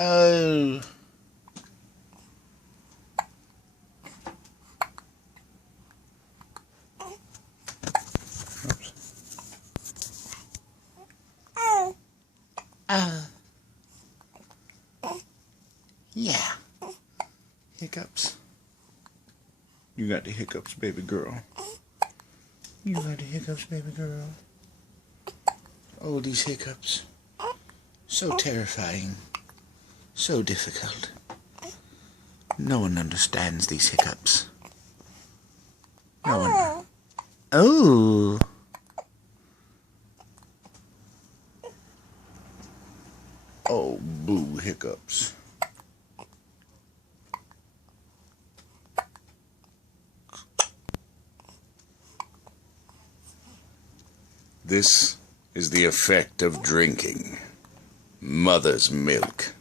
Oh. Oops. Yeah. Hiccups. You got the hiccups, baby girl. You got the hiccups, baby girl. Oh, these hiccups. So terrifying. So difficult. No one understands these hiccups. No one. Oh. Oh, boo, hiccups. This is the effect of drinking mother's milk.